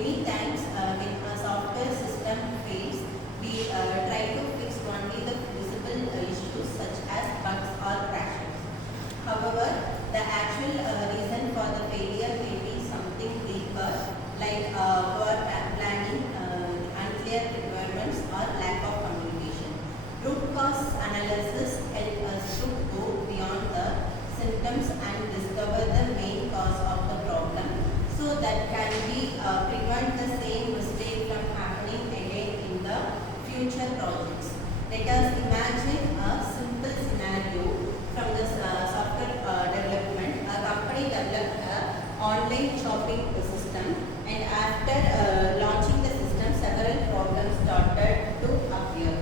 Many times when a software system fails, we try to fix only the visible issues such as bugs or crashes. However, the actual reason for the failure may be something deeper, like poor planning, unclear requirements, or lack of communication. Root cause analysis helps us to go beyond the symptoms and discover the main cause of the problem, so that can we prevent the same mistake from happening again in the future projects. Let us imagine a simple scenario from the software development. A company developed an online shopping system, and after launching the system, several problems started to appear.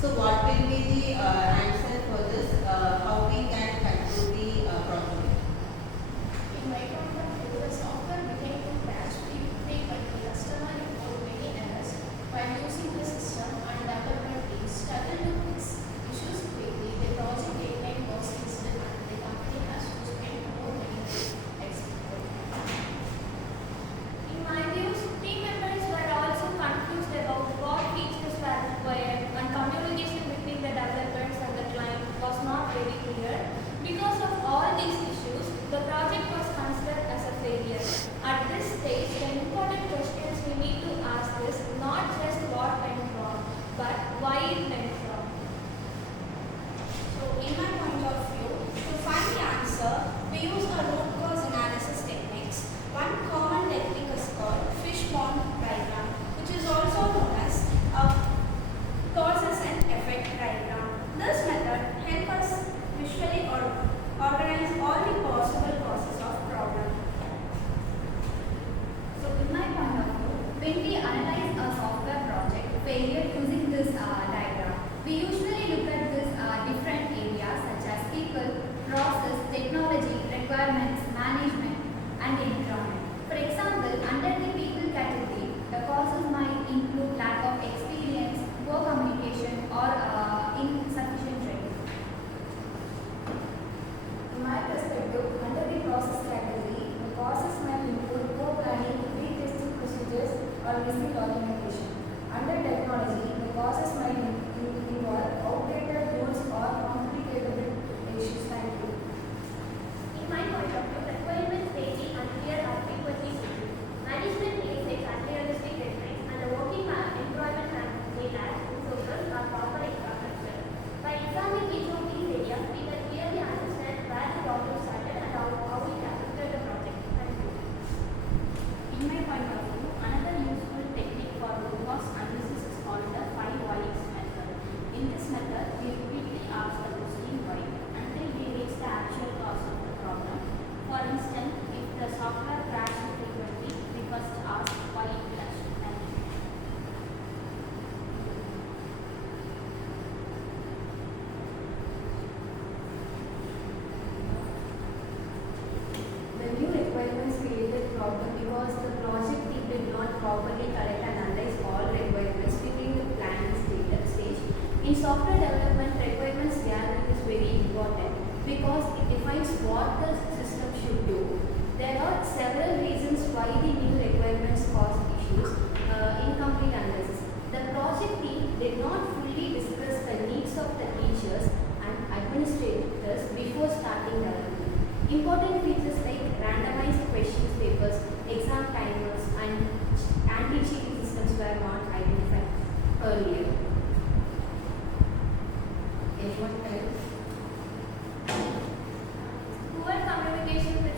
So what will be the answer for this? How we can conclude the project? In my point of view, the software began to crash frequently, but the customer reported many errors while using the system, and development teams struggled to fix issues quickly. The project deadline was missed, and the company has to spend more money to execute. In my views, team members were also confused about what features were required, and communication between the developers and the client was not very clear. Because of all these issues, the project was considered as a failure. At this stage, the important questions we need to ask is not just what went wrong, but why it went wrong. So, in my point of view, to find the answer, we use a root cause analysis techniques. One common technique is called fishbone diagram, which is also known as a causes and effect diagram. This method helps us visually organize all the possible causes of problem. So, in my point of view, when we analyze a software project failure using this diagram, we usually look at this different areas such as people, process, technology, requirements, management, and environment. For example, under the people category, the causes might include lack of experience, poor communication, or insufficient training. In my perspective, under the process category, the causes might include poor planning, weak testing procedures, or missing documentation. Under technology, the causes might involve outdated tools or complicated issues. Thank you. In my point of view, requirements may be unclear or frequently missing. Management may set unrealistic deadlines, and the working environment may lack resources or proper infrastructure. By examining each of these areas, we can clearly understand where the problem started and how it affected the project. Thank you. In my point of view, another useful technique for root cause analysis is called the 5 whys method. In this method, we repeatedly ask the question why until we reach the actual cause of the problem. For instance, if the software crashes frequently, we first ask why it crashed. Thank you. The new requirements created problem because the project team did not properly collect and analyze all requirements within the planning stage. In software development, requirements gathering is very important because it defines what the system should do. There are several reasons why the new requirements cause issues. Incomplete analysis. The project team did not fully discuss the needs of the teachers and administrators before starting development. Important features like randomized questions papers, exam timers, and anti-cheating systems were not identified earlier. Anyone else? Poor communication with